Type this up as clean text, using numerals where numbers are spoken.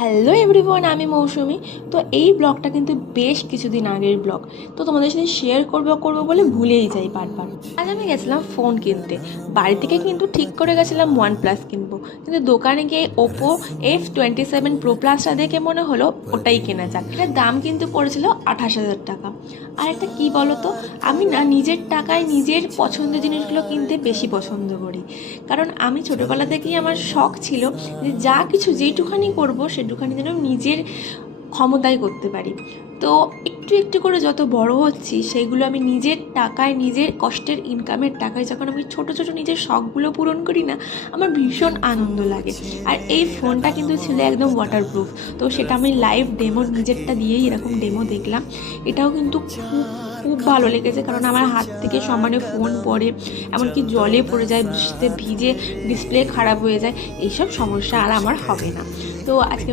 Hello everyone, আমি মৌসুমি। তো এই ব্লগটা কিন্তু বেশ কিছুদিন আগের ব্লগ। তো তোমাদের সাথে শেয়ার করবো বলে ভুলেই যাই বারবার। আজ আমি গেছিলাম ফোন কিনতে। বাড়ি থেকে কিন্তু ঠিক করে গেছিলাম OnePlus কিনবো, কিন্তু দোকানে গিয়ে ওপো F27 Pro Plusটা দেখে মনে হলো ওটাই কেনা যাক। এটার দাম কিন্তু পড়েছিল 28,000 টাকা। আর একটা কী বলো তো, আমি না নিজের টাকায় নিজের পছন্দের জিনিসগুলো কিনতে বেশি পছন্দ করি। কারণ আমি ছোটোবেলা থেকেই আমার শখ ছিল যে যা কিছু যেইটুখানি করবো সেটুখানি যেন নিজের ক্ষমতায় করতে পারি। তো একটু একটু করে যত বড় হচ্ছি সেইগুলো আমি নিজের টাকায়, নিজের কষ্টের ইনকামের টাকায় যখন আমি ছোটো ছোটো নিজের শখগুলো পূরণ করি না, আমার ভীষণ আনন্দ লাগে। আর এই ফোনটা কিন্তু ছিল একদম ওয়াটারপ্রুফ। তো সেটা আমি লাইভ ডেমো নিজেরটা দিয়েই এরকম ডেমো দেখলাম। এটাও কিন্তু খুব খুব ভালো লেগেছে, কারণ আমার হাত থেকে সমানে ফোন পড়ে, এমনকি জলে পড়ে যায়, বৃষ্টিতে ভিজে ডিসপ্লে খারাপ হয়ে যায়। এইসব সমস্যা আর আমার হবে না। তো আজকে